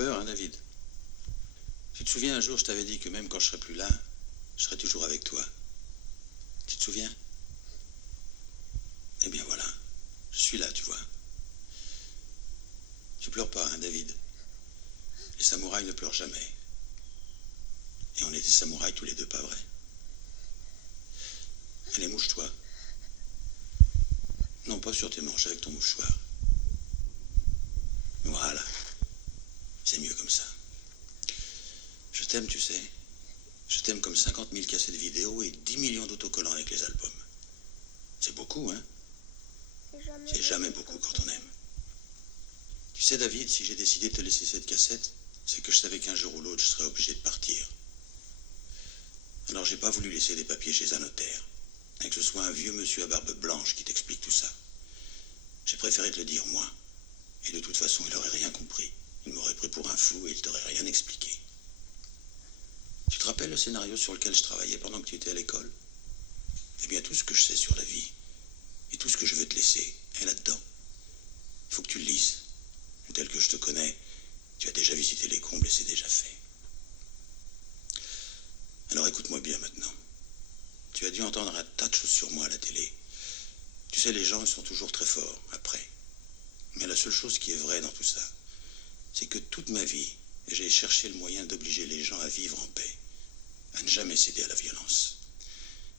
peur, hein, David? Tu te souviens, un jour, je t'avais dit que même quand je serai plus là, je serai toujours avec toi. Tu te souviens? Eh bien voilà, je suis là, tu vois. Tu pleures pas, hein, David? Les samouraïs ne pleurent jamais. Et on est des samouraïs tous les deux, pas vrai? Allez, mouche-toi. Non, pas sur tes manches, avec ton mouchoir. Voilà, c'est mieux comme ça. Je t'aime, tu sais. Je t'aime comme 50 000 cassettes vidéo et 10 millions d'autocollants avec les albums. C'est beaucoup, hein? C'est jamais beaucoup quand on aime. Tu sais, David, si j'ai décidé de te laisser cette cassette, c'est que je savais qu'un jour ou l'autre, je serais obligé de partir. Alors j'ai pas voulu laisser des papiers chez un notaire, et que ce soit un vieux monsieur à barbe blanche qui t'explique tout ça. J'ai préféré te le dire, moi. Et de toute façon, il aurait rien compris. Il m'aurait pris pour un fou et il t'aurait rien expliqué. Tu te rappelles le scénario sur lequel je travaillais pendant que tu étais à l'école? Eh bien, tout ce que je sais sur la vie, et tout ce que je veux te laisser, est là-dedans. Il faut que tu le lises. Tel que je te connais, tu as déjà visité les combles et c'est déjà fait. Alors écoute-moi bien maintenant. Tu as dû entendre un tas de choses sur moi à la télé. Tu sais, les gens, ils sont toujours très forts, après. Mais la seule chose qui est vraie dans tout ça, c'est que toute ma vie, j'ai cherché le moyen d'obliger les gens à vivre en paix, à ne jamais céder à la violence.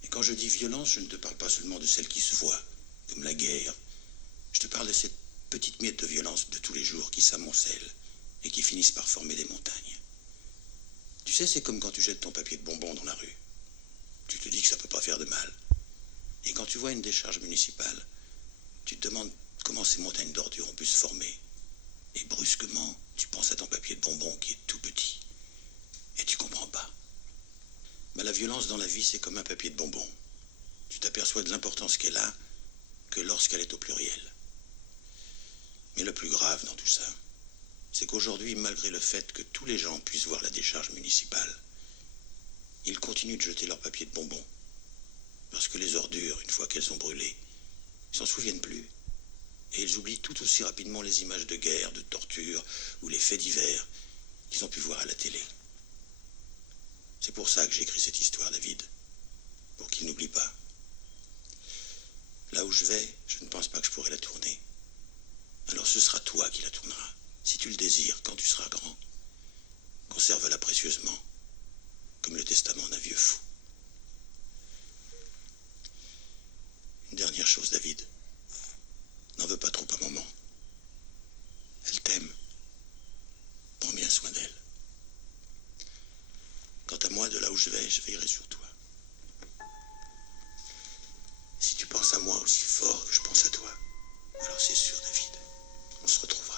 Et quand je dis violence, je ne te parle pas seulement de celle qui se voit, comme la guerre. Je te parle de cette petite miette de violence de tous les jours qui s'amoncellent et qui finissent par former des montagnes. Tu sais, c'est comme quand tu jettes ton papier de bonbons dans la rue. Tu te dis que ça peut pas faire de mal. Et quand tu vois une décharge municipale, tu te demandes comment ces montagnes d'ordures ont pu se former. Et brusquement, tu penses à ton papier de bonbons qui est tout petit. Et tu comprends pas. Mais la violence dans la vie, c'est comme un papier de bonbons. Tu t'aperçois de l'importance qu'elle a que lorsqu'elle est au pluriel. Mais le plus grave dans tout ça, c'est qu'aujourd'hui, malgré le fait que tous les gens puissent voir la décharge municipale, ils continuent de jeter leur papier de bonbons. Parce que les ordures, une fois qu'elles ont brûlé, ils s'en souviennent plus. Et ils oublient tout aussi rapidement les images de guerre, de torture ou les faits divers qu'ils ont pu voir à la télé. C'est pour ça que j'ai écrit cette histoire, David. Pour qu'ils n'oublient pas. Là où je vais, je ne pense pas que je pourrai la tourner. Alors ce sera toi qui la tourneras, si tu le désires, quand tu seras grand. Conserve-la précieusement, comme le testament d'un vieux fou. Une dernière chose, David. N'en veux pas trop à maman. Elle t'aime. Prends bien soin d'elle. Quant à moi, de là où je veillerai sur toi. Si tu penses à moi aussi fort que je pense à toi, alors c'est sûr, David, on se retrouvera.